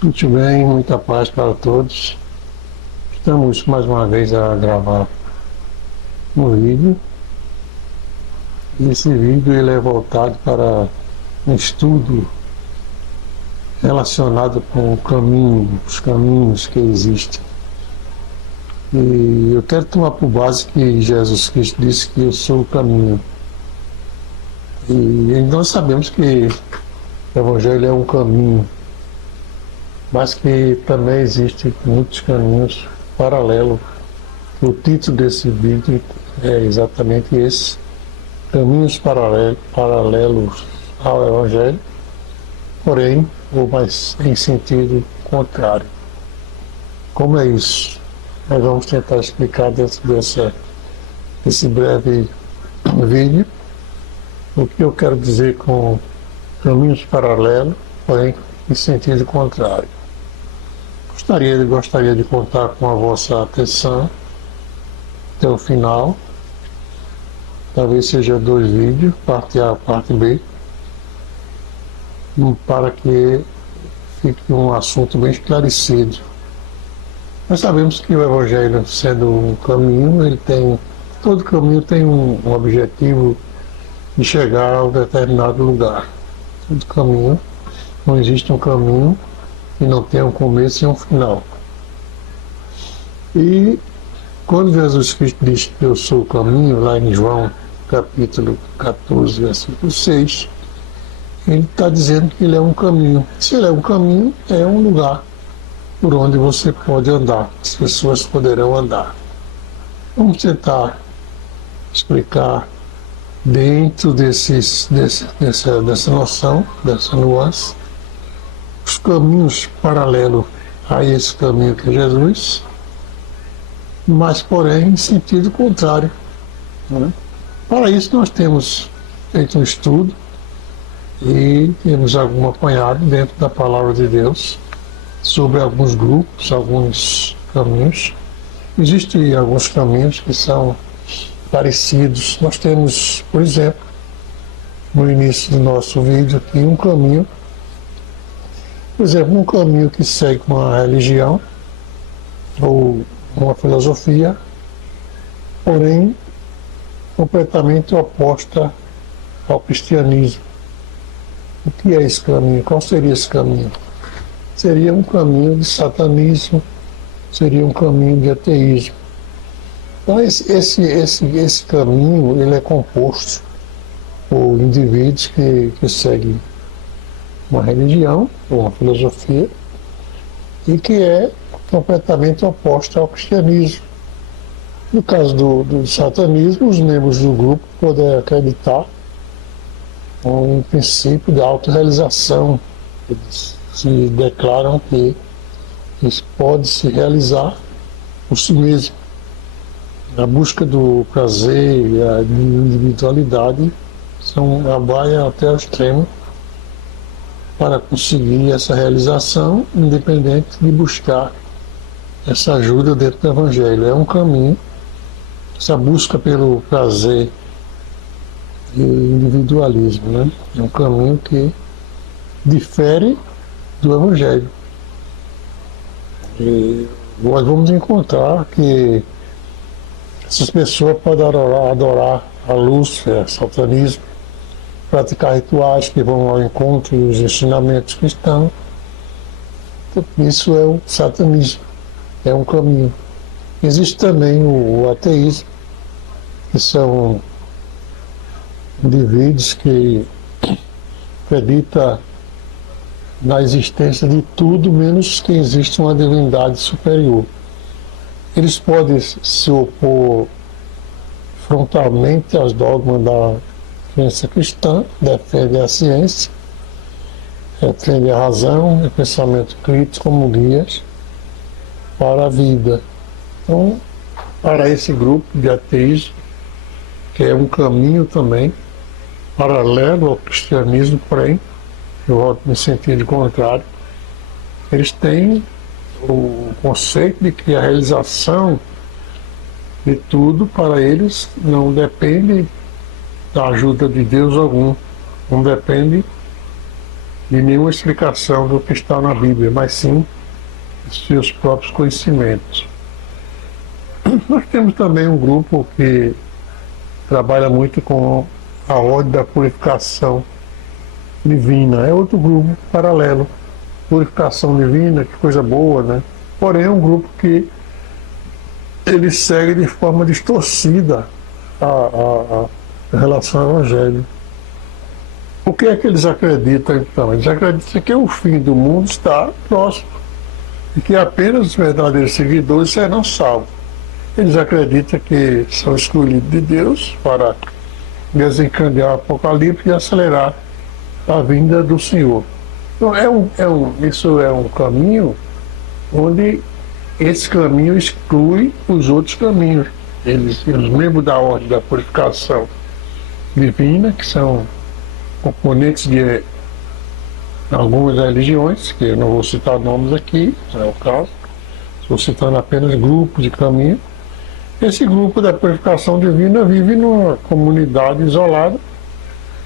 Muito bem, muita paz para todos. Estamos mais uma vez a gravar um vídeo. E esse vídeo ele é voltado para um estudo relacionado com o caminho, os caminhos que existem. E eu quero tomar por base que Jesus Cristo disse que eu sou o caminho. E nós sabemos que o Evangelho é um caminho, mas que também existem muitos caminhos paralelos. O título desse vídeo é exatamente esse: Caminhos paralelos ao Evangelho, porém, ou mais em sentido contrário. Como é isso? Nós vamos tentar explicar dentro desse breve vídeo o que eu quero dizer com caminhos paralelos, porém em sentido contrário. Gostaria de contar com a vossa atenção até o final. Talvez seja 2 vídeos, parte A, parte B, para que fique um assunto bem esclarecido. Nós sabemos que o Evangelho, sendo um caminho, todo caminho tem um objetivo de chegar a um determinado lugar. Todo caminho, não existe um caminho que não tenha um começo e um final. E quando Jesus Cristo diz que eu sou o caminho, lá em João capítulo 14, versículo 6, ele está dizendo que ele é um caminho. Se ele é um caminho, é um lugar por onde você pode andar, as pessoas poderão andar. Vamos tentar explicar dentro dessa noção, dessa nuance, os caminhos paralelos a esse caminho que é Jesus, mas porém em sentido contrário. Né? Para isso nós temos feito um estudo e temos algum apanhado dentro da Palavra de Deus sobre alguns grupos, alguns caminhos. Existem alguns caminhos que são parecidos. Nós temos, por exemplo, no início do nosso vídeo aqui, um caminho, por exemplo, um caminho que segue uma religião ou uma filosofia, porém completamente oposta ao cristianismo. O que é esse caminho? Qual seria esse caminho? Seria um caminho de satanismo, seria um caminho de ateísmo. Então esse caminho ele é composto por indivíduos que seguem uma religião ou uma filosofia e que é completamente oposta ao cristianismo. No caso do satanismo, os membros do grupo podem acreditar um princípio de autorrealização. Eles se declaram que eles podem se realizar por si mesmo. A busca do prazer e a individualidade vai até o extremo para conseguir essa realização, independente de buscar essa ajuda dentro do Evangelho. É um caminho, essa busca pelo prazer e individualismo, né? É um caminho que difere do Evangelho. E nós vamos encontrar que essas pessoas podem adorar a Lúcifer, satanismo, praticar rituais que vão ao encontro dos ensinamentos cristãos. Isso é o satanismo, é um caminho. Existe também o ateísmo, que são indivíduos que acreditam na existência de tudo, menos que existe uma divindade superior. Eles podem se opor frontalmente aos dogmas da crença cristã, defendem a ciência, defendem a razão e o pensamento crítico como guias para a vida. Então, para esse grupo de ateísmo, que é um caminho também paralelo ao cristianismo, porém, eu volto no sentido contrário, eles têm o conceito de que a realização de tudo para eles não depende da ajuda de Deus algum, não depende de nenhuma explicação do que está na Bíblia, mas sim de seus próprios conhecimentos. Nós temos também um grupo que trabalha muito com a ordem da purificação divina. É outro grupo paralelo. Purificação divina, que coisa boa, né? Porém, é um grupo que ele segue de forma distorcida a relação ao Evangelho. O que é que eles acreditam, então? Eles acreditam que o fim do mundo está próximo e que apenas os verdadeiros seguidores serão salvos. Eles acreditam que são escolhidos de Deus para desencadear o Apocalipse e acelerar a vinda do Senhor. Então, isso é um caminho onde esse caminho exclui os outros caminhos. Os membros da ordem da purificação divina, que são componentes de algumas religiões, que eu não vou citar nomes aqui, não é o caso, estou citando apenas grupos de caminho. Esse grupo da purificação divina vive numa comunidade isolada,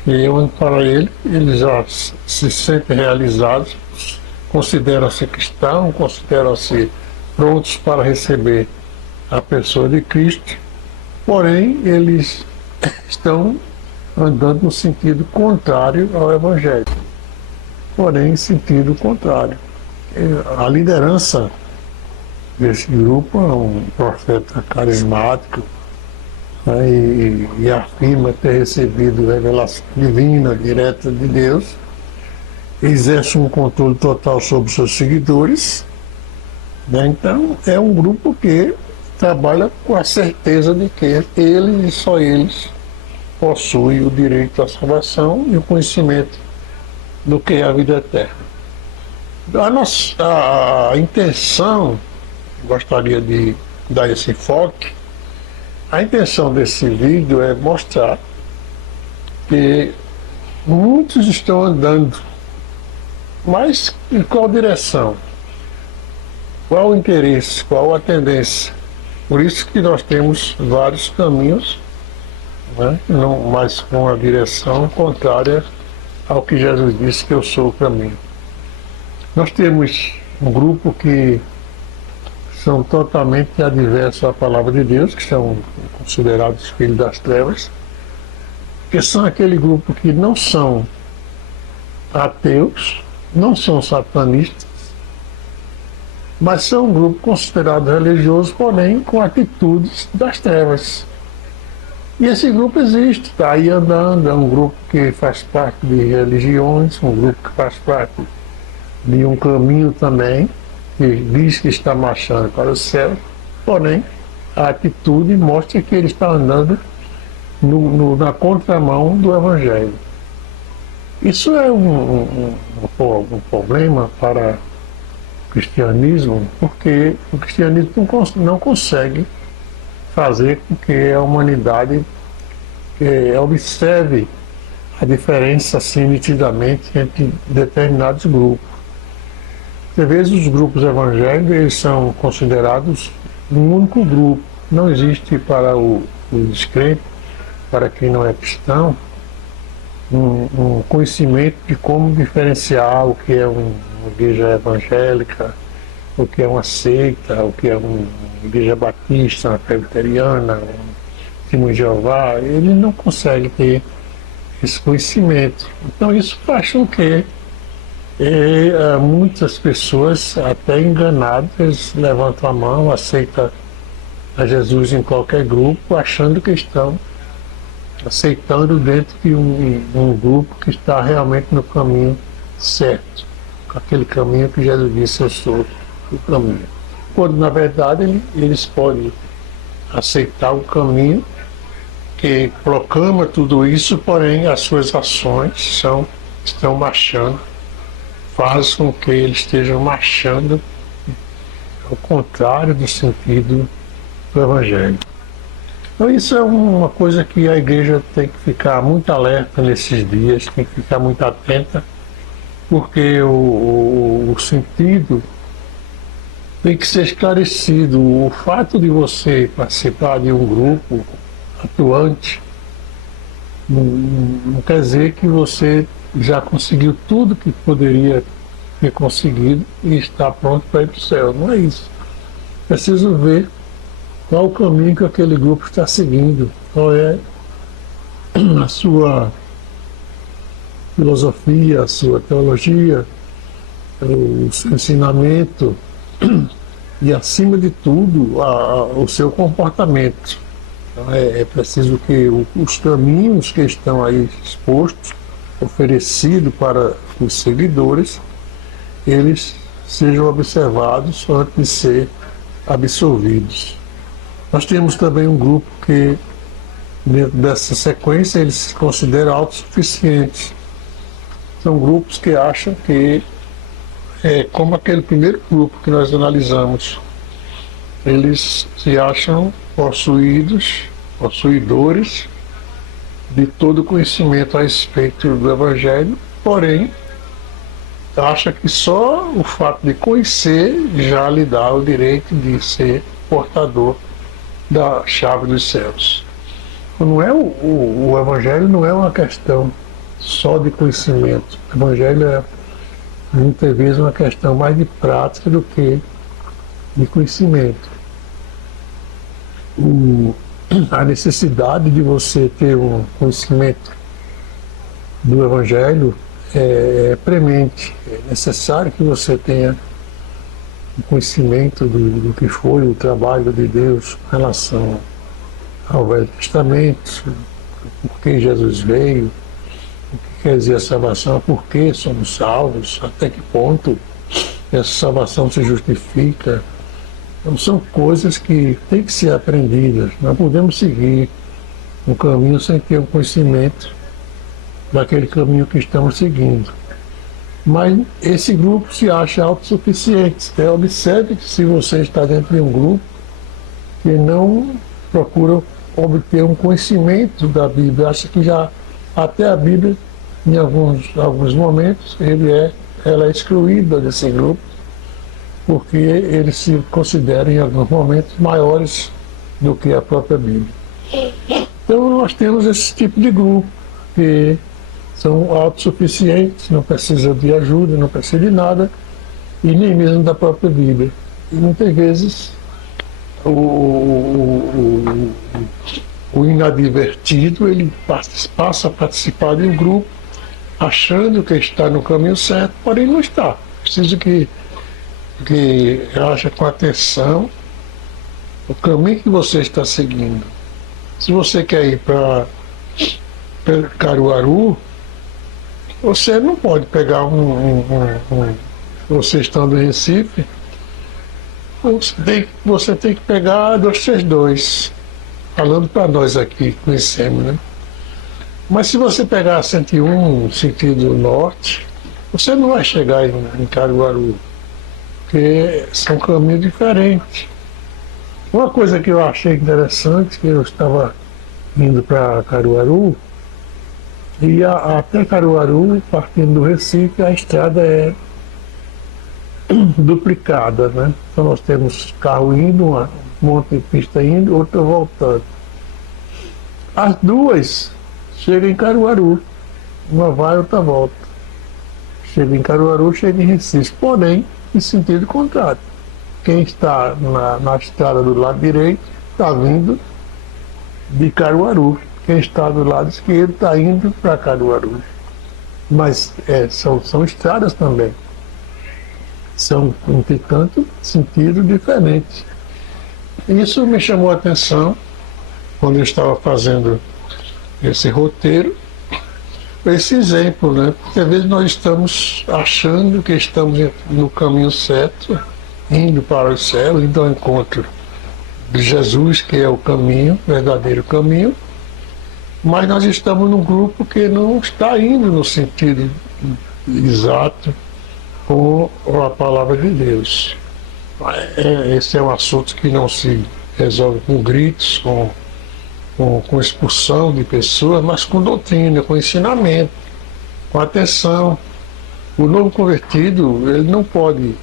e para eles já se sentem realizados, consideram-se cristãos, consideram-se prontos para receber a pessoa de Cristo, porém eles estão andando no sentido contrário ao Evangelho. Porém, em sentido contrário. A liderança desse grupo é um profeta carismático, né, e afirma ter recebido revelação divina, direta de Deus, exerce um controle total sobre seus seguidores, né? Então, é um grupo que trabalha com a certeza de que eles e só eles possuem o direito à salvação e o conhecimento do que é a vida eterna. A intenção, gostaria de dar esse enfoque, a intenção desse vídeo é mostrar que muitos estão andando, mas em qual direção? Qual o interesse? Qual a tendência? Por isso que nós temos vários caminhos, né? Não, mas com a direção contrária ao que Jesus disse que eu sou o caminho. Nós temos um grupo que são totalmente adversos à palavra de Deus, que são considerados filhos das trevas, que são aquele grupo que não são ateus, não são satanistas, mas são um grupo considerado religioso, porém com atitudes das trevas. E esse grupo existe, está aí andando, é um grupo que faz parte de religiões, um grupo que faz parte de um caminho também, que diz que está marchando para o céu, porém a atitude mostra que ele está andando na contramão do Evangelho. Isso é um problema para o cristianismo, porque o cristianismo não consegue fazer com que a humanidade observe a diferença assim nitidamente entre determinados grupos. Às vezes os grupos evangélicos eles são considerados um único grupo. Não existe para o descrente, para quem não é cristão, um conhecimento de como diferenciar o que é uma igreja evangélica, o que é uma seita, o que é uma igreja batista, uma presbiteriana, um testemunho de Jeová. Ele não consegue ter esse conhecimento. Então isso faz com que muitas pessoas, até enganadas, levantam a mão, aceitam a Jesus em qualquer grupo, achando que estão aceitando dentro de um grupo que está realmente no caminho certo, aquele caminho que Jesus disse, eu sou o caminho. Quando na verdade eles podem aceitar o caminho que proclama tudo isso, porém as suas ações estão marchando, faz com que eles estejam marchando ao contrário do sentido do Evangelho. Então isso é uma coisa que a igreja tem que ficar muito alerta nesses dias, tem que ficar muito atenta, porque o sentido tem que ser esclarecido. O fato de você participar de um grupo atuante não quer dizer que você já conseguiu tudo que poderia ter conseguido e está pronto para ir para o céu. Não é isso. Preciso ver qual o caminho que aquele grupo está seguindo, qual é a sua filosofia, a sua teologia, o seu ensinamento e, acima de tudo, o seu comportamento. Então, é preciso que os caminhos que estão aí expostos, oferecidos para os seguidores, eles sejam observados antes de ser absorvidos. Nós temos também um grupo que, dentro dessa sequência, eles se consideram autossuficientes. São grupos que acham que, como aquele primeiro grupo que nós analisamos, eles se acham possuidores de todo conhecimento a respeito do Evangelho, porém, acha que só o fato de conhecer já lhe dá o direito de ser portador da chave dos céus. Não é o Evangelho não é uma questão só de conhecimento. O Evangelho é muitas vezes uma questão mais de prática do que de conhecimento. A necessidade de você ter um conhecimento do Evangelho é premente. É necessário que você tenha um conhecimento do que foi o trabalho de Deus em relação ao Velho Testamento, por que Jesus veio, o que quer dizer a salvação, por que somos salvos, até que ponto essa salvação se justifica. Então, são coisas que têm que ser aprendidas. Não podemos seguir um caminho sem ter um conhecimento daquele caminho que estamos seguindo. Mas esse grupo se acha autossuficiente. Então, observe que se você está dentro de um grupo que não procura obter um conhecimento da Bíblia, acha que já até a Bíblia, em alguns momentos, ela é excluída desse grupo, porque eles se consideram em alguns momentos maiores do que a própria Bíblia. Então nós temos esse tipo de grupo que são autossuficientes, não precisam de ajuda, não precisam de nada, e nem mesmo da própria Bíblia. E muitas vezes o inadvertido ele passa a participar de um grupo achando que está no caminho certo, porém não está. Preciso que haja com atenção o caminho que você está seguindo. Se você quer ir para Caruaru, você não pode pegar você estando em Recife, você tem que pegar 232, falando para nós aqui, conhecemos, né? Mas se você pegar a 101, sentido norte, você não vai chegar em Caruaru, porque são caminhos diferentes. Uma coisa que eu achei interessante, que eu estava indo para Caruaru, e até Caruaru, partindo do Recife, a estrada é duplicada, né? Então nós temos carro indo, um monte de pista indo, outra voltando. As duas chegam em Caruaru, uma vai, outra volta. Chega em Caruaru, chega em Recife, porém, em sentido contrário. Quem está na estrada do lado direito está vindo de Caruaru. Quem está do lado esquerdo está indo para Caruaru. Mas são estradas também. São, entretanto, sentidos diferentes. Isso me chamou a atenção quando eu estava fazendo esse roteiro, esse exemplo, né? Porque às vezes nós estamos achando que estamos no caminho certo, indo para o céu, indo ao encontro de Jesus, que é o caminho, o verdadeiro caminho, mas nós estamos num grupo que não está indo no sentido exato com a palavra de Deus. Esse é um assunto que não se resolve com gritos, com expulsão de pessoas, mas com doutrina, com ensinamento, com atenção. O novo convertido, ele não pode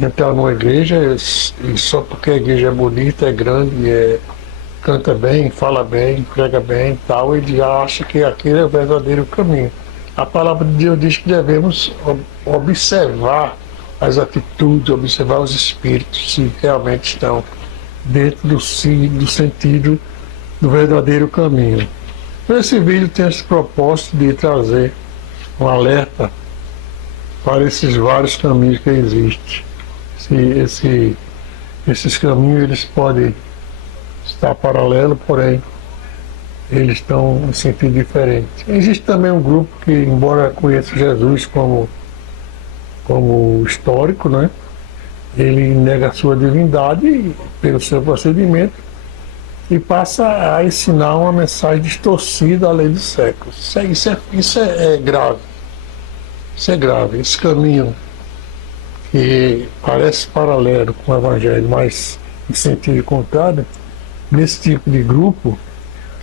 entrar numa igreja e só porque a igreja é bonita, é grande, canta bem, fala bem, prega bem e tal, ele já acha que aquele é o verdadeiro caminho. A palavra de Deus diz que devemos observar as atitudes, observar os espíritos, se realmente estão dentro do sentido do verdadeiro caminho. Então, esse vídeo tem esse propósito de trazer um alerta para esses vários caminhos que existem. Esses caminhos eles podem estar paralelos, porém eles estão em sentido diferente. Existe também um grupo que, embora conheça Jesus como histórico, né, ele nega a sua divindade pelo seu procedimento e passa a ensinar uma mensagem distorcida à lei dos séculos. Isso é grave. Isso é grave. Esse caminho que parece paralelo com o Evangelho, mas em sentido contrário, nesse tipo de grupo,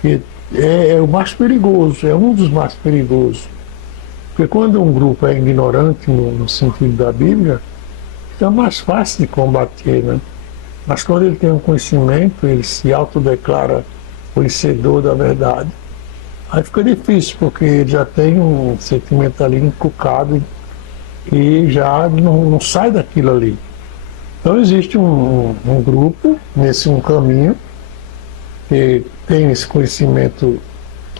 que é o mais perigoso, é um dos mais perigosos. Porque quando um grupo é ignorante no sentido da Bíblia, fica mais fácil de combater, né? Mas quando ele tem um conhecimento, ele se autodeclara conhecedor da verdade, aí fica difícil, porque ele já tem um sentimento ali encucado e já não sai daquilo ali. Então existe um grupo, nesse um caminho, que tem esse conhecimento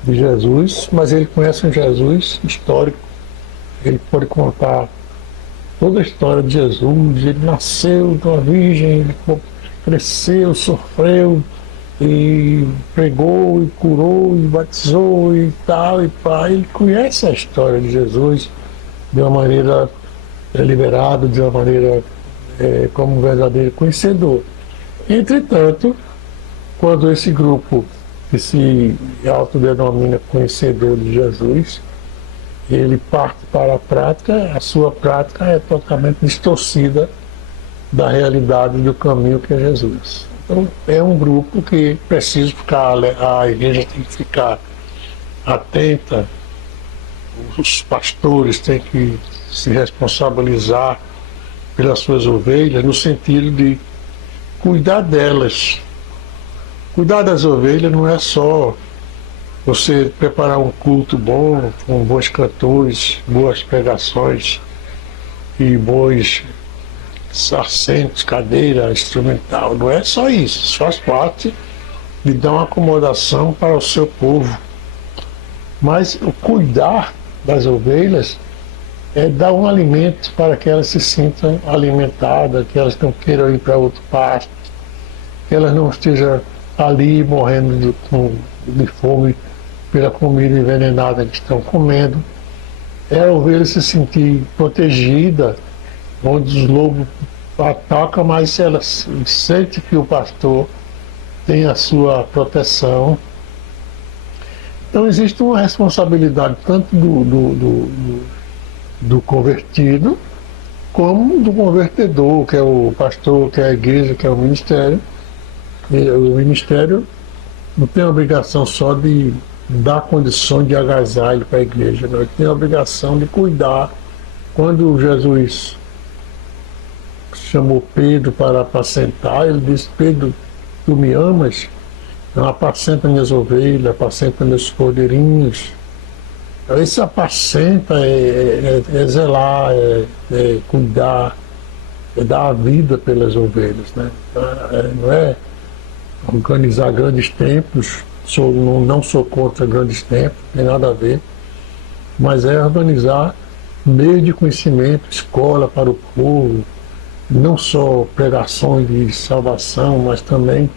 de Jesus, mas ele conhece um Jesus histórico. Ele pode contar toda a história de Jesus. Ele nasceu de uma virgem, ele cresceu, sofreu, e pregou, e curou, e batizou, e tal, e pá. Ele conhece a história de Jesus de uma maneira liberada, de uma maneira como um verdadeiro conhecedor. Entretanto, quando esse grupo que se autodenomina conhecedor de Jesus, ele parte para a prática, a sua prática é totalmente distorcida da realidade do caminho que é Jesus. Então, é um grupo que precisa ficar, a igreja tem que ficar atenta, os pastores têm que se responsabilizar pelas suas ovelhas, no sentido de cuidar delas. Cuidar das ovelhas não é só você preparar um culto bom, com bons cantores, boas pregações e bons assentos, cadeira, instrumental. Não é só isso. Isso faz parte de dar uma acomodação para o seu povo. Mas o cuidar das ovelhas é dar um alimento para que elas se sintam alimentadas, que elas não queiram ir para outro pasto, que elas não estejam ali morrendo de fome pela comida envenenada que estão comendo. É a ovelha se sentir protegida, onde os lobos atacam, mas ela sente que o pastor tem a sua proteção. Então existe uma responsabilidade tanto do convertido como do convertedor, que é o pastor, que é a igreja, que é o ministério. E o ministério não tem a obrigação só de dar condições de agasalho para a igreja, não. Ele tem a obrigação de cuidar. Quando Jesus chamou Pedro para apacentar, ele disse: Pedro, tu me amas? Então apacenta minhas ovelhas, apacenta meus cordeirinhos. Então, esse apacenta é zelar, é cuidar, é dar a vida pelas ovelhas, né? Não é organizar grandes templos, não sou contra grandes templos, tem nada a ver, mas é organizar meio de conhecimento, escola para o povo, não só pregações de salvação, mas também,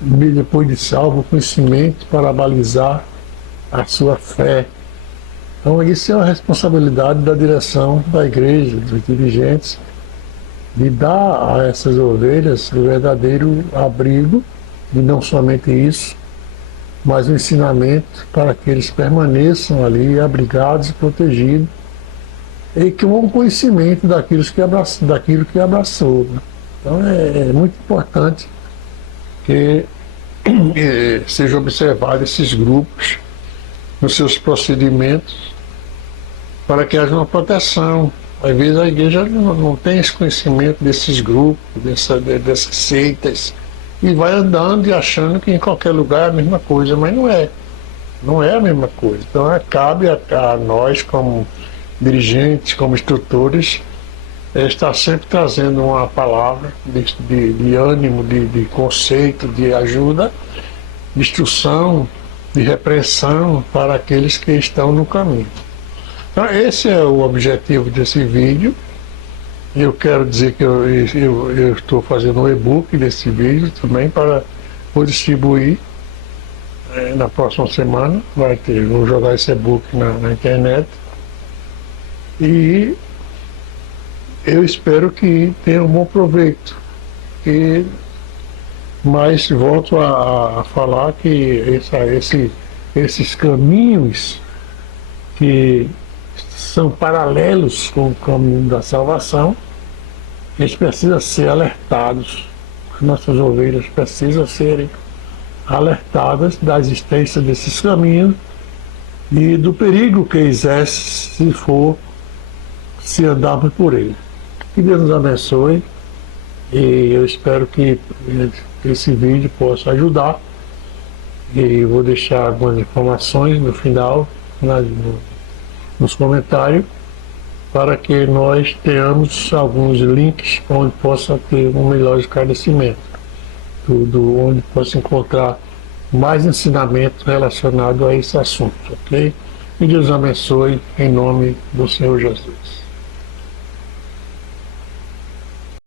depois de salvo, conhecimento para balizar a sua fé. Então isso é uma responsabilidade da direção da igreja, dos dirigentes, de dar a essas ovelhas o verdadeiro abrigo, e não somente isso, mas o ensinamento para que eles permaneçam ali abrigados e protegidos, e com um conhecimento daquilo que abraçou. Né? Então é muito importante que seja observado esses grupos nos seus procedimentos para que haja uma proteção. Às vezes a igreja não tem esse conhecimento desses grupos, dessas seitas, e vai andando e achando que em qualquer lugar é a mesma coisa, mas não é. Não é a mesma coisa. Então, cabe a nós, como dirigentes, como instrutores, estar sempre trazendo uma palavra de ânimo, de conceito, de ajuda, de instrução, de repreensão para aqueles que estão no caminho. Então, esse é o objetivo desse vídeo. Eu quero dizer que eu estou fazendo um e-book desse vídeo também para vou distribuir na próxima semana. Vou jogar esse e-book na internet. E eu espero que tenha um bom proveito. Mas volto a falar que esses caminhos que são paralelos com o caminho da salvação, eles precisam ser alertados. As nossas ovelhas precisam serem alertadas da existência desses caminhos e do perigo que exerce se andarmos por ele. Que Deus nos abençoe e eu espero que esse vídeo possa ajudar. E vou deixar algumas informações no final, nos comentários, para que nós tenhamos alguns links onde possa ter um melhor esclarecimento, onde possa encontrar mais ensinamento relacionado a esse assunto, ok? E Deus abençoe em nome do Senhor Jesus.